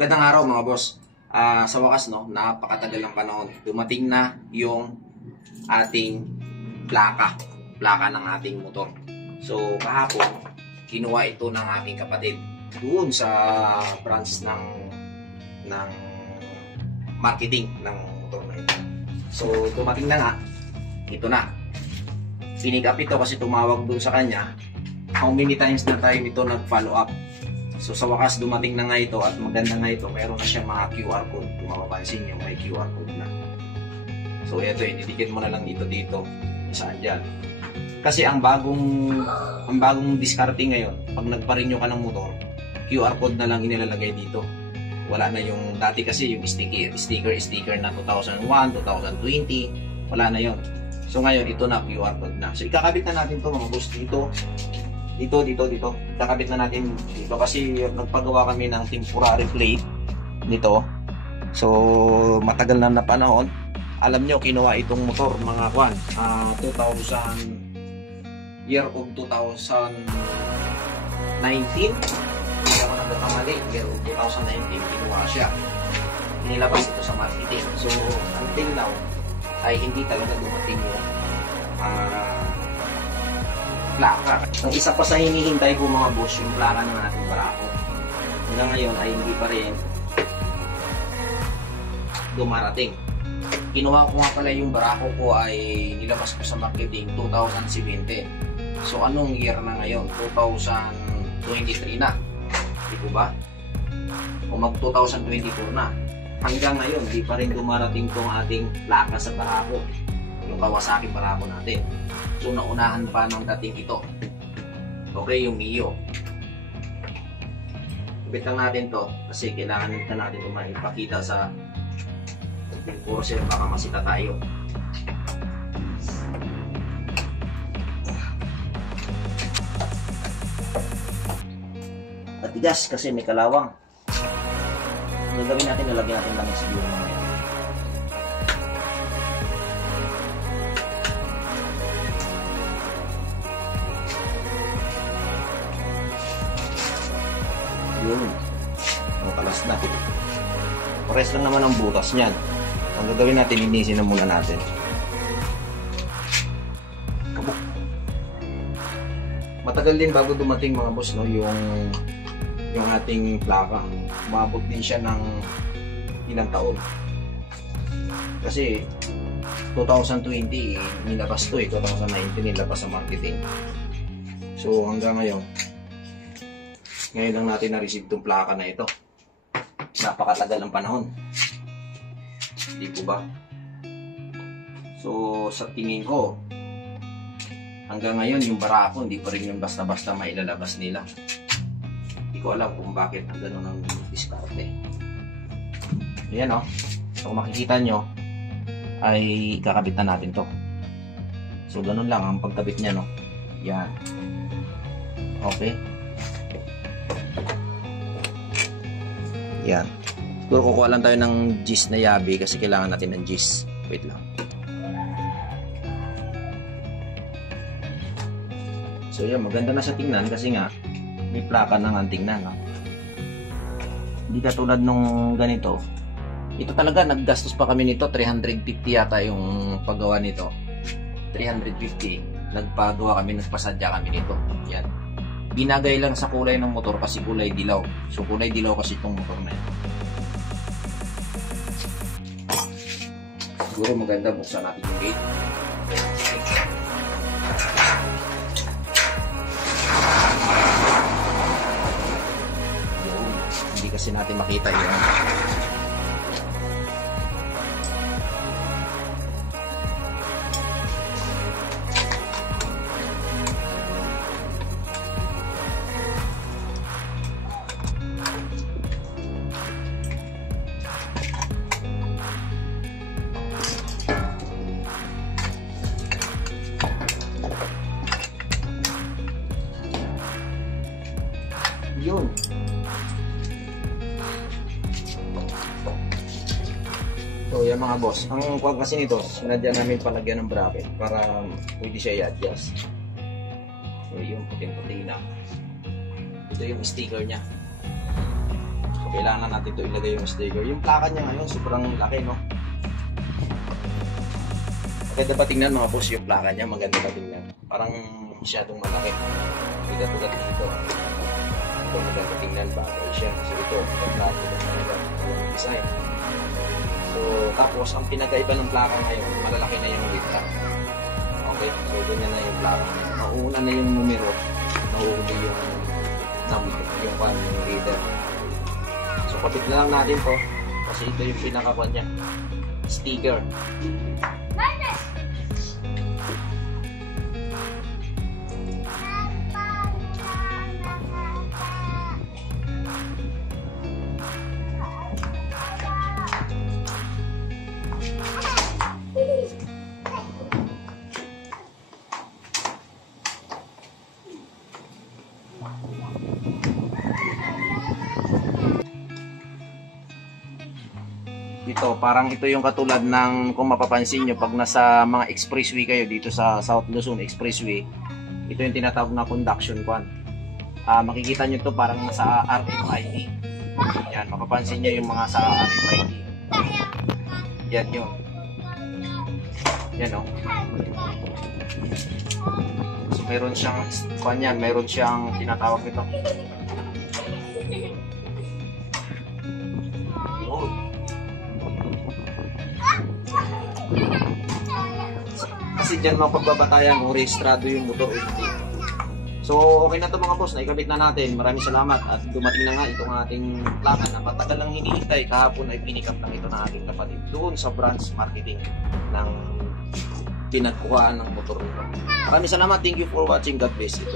Magandang araw mga boss. Sa wakas, no, napakatagal ng panahon. Dumating na yung ating plaka ng ating motor. So, kahapon, kinuha ito ng aking kapatid doon sa branch ng marketing ng motor na ito. So, dumating na nga. Ito na. Pinick up ito kasi tumawag doon sa kanya. How many times na tayo ito nag-follow up. So sa wakas dumating na nga ito at maganda nga ito, meron na siyang mga QR code. Kung mapapansin nyo, may QR code na. So ito, ididikit mo na lang ito dito. Saan dyan? Kasi ang bagong diskarte ngayon, pag nagpa-renew ka ng motor, QR code na lang inilalagay dito. Wala na yung dati kasi yung sticker na 2001, 2020, wala na yon. So ngayon ito na QR code na. So ikakabit na natin to mga boss dito. Dito. Kakabit na natin dito kasi nagpagawa kami ng temporary plate nito. So, matagal na panahon. Alam nyo, kinuha itong motor mga kwan. Year of 2019. Hindi ako nagkakamali. Year of 2019, kinuha siya. Nilabas ito sa marketing. So, until now, ay hindi talaga dumating yung plaka. Ang isa pa sa hinihintay ko mga boss, yung plaka ng ating barako. Hanggang ngayon ay hindi pa rin dumarating. Kinuha ko nga pala yung barako ko ay nilabas ko sa marketing 2017. So anong year na ngayon? 2023 na. Di ko ba? O mag 2024 na. Hanggang ngayon, di pa rin dumarating tong ating plaka sa barako. Yung Kawasaki barako natin. So, naunahan pa ng dating ito. Okay, yung Mio. Ibit lang natin to kasi kailangan natin ito maipakita sa kurso baka masita tayo. Matigas kasi may kalawang. Ang gagawin natin, nalagyan natin lang yung siguro mamaya. Yun. Makalas na. Pares lang naman ang butas niyan. Ang gagawin natin, linisin na muna natin. Matagal din bago dumating mga boss, no, yung ating plaka. Umabot din siya ng ilang taon. Kasi 2020 nilabas to 2019 nilabas sa marketing. So hanggang ngayon lang natin na-receive itong plaka na ito. Napakatagal ng panahon. Hindi po ba? So, sa tingin ko, hanggang ngayon, yung barako, hindi pa rin yung basta-basta mailalabas nila. Hindi ko alam kung bakit ang gano'n ang diskarte. Ayan o. So, kung makikita nyo, ay kakabit na natin to. So, ganun lang ang pagkabit niya, no? Yan. Okay. Yan. Siguro kukuha lang tayo ng gis na yabi kasi kailangan natin ng gis. Wait lang. So yan, maganda na sa tingnan kasi nga may plaka na nga tingnan. No? Hindi katulad nung ganito. Ito talaga, naggastos pa kami nito. 350 yata yung paggawa nito. 350. Nagpagawa kami, nagpasadya kami nito. Yan. Binagay lang sa kulay ng motor kasi kulay dilaw. So kulay dilaw kasi itong motor na ito. Siguro maganda buksan natin yung gate. Yun. Hindi kasi natin makita yun. Yun. So yan mga boss, ang kuwag kasi nito, sinadya namin palagyan ng bracket para pwede siya i-adjust. So yung puting-puti na. Ito yung sticker niya. So kailangan natin ito ilagay yung sticker. Yung plaka niya ngayon, sobrang laki, no? Maganda ba tingnan mga boss yung plaka niya? Maganda ba tingnan? Parang masyadong malaki. Hindi tulad dito. Ito maganda tingnan bagay siya. Kasi ito, maganda yung design. So, tapos, ang pinagkaiba ng plaka ngayon, malalaki na yung letra. Okay? So, ganyan na yung plaka. Mauna na yung numero. Nahuhuli yung leader. So, kapit na lang natin to. Kasi ito yung pinakakuan niya. Sticker. Ito, parang ito yung katulad ng kung mapapansin nyo pag nasa mga expressway kayo dito sa South Luzon Expressway, ito yung tinatawag na conduction kwan. Makikita nyo to parang nasa RFID. Yan, mapapansin nyo yung mga sa RFID. Yan yun. Yan o. So meron siyang kwan yan, meron siyang tinatawag ito. Kasi dyan mapagbabatayan kung rehistrado yung motor o hindi. So, okay na to mga boss. Naikabit na natin. Maraming salamat. At dumating na nga itong ating plaka na matagal lang hinihintay. Kahapon ay pinikap lang ito ng ating kapatid doon sa branch marketing ng pinagkuhaan ng motor nito. Maraming salamat. Thank you for watching. God bless you.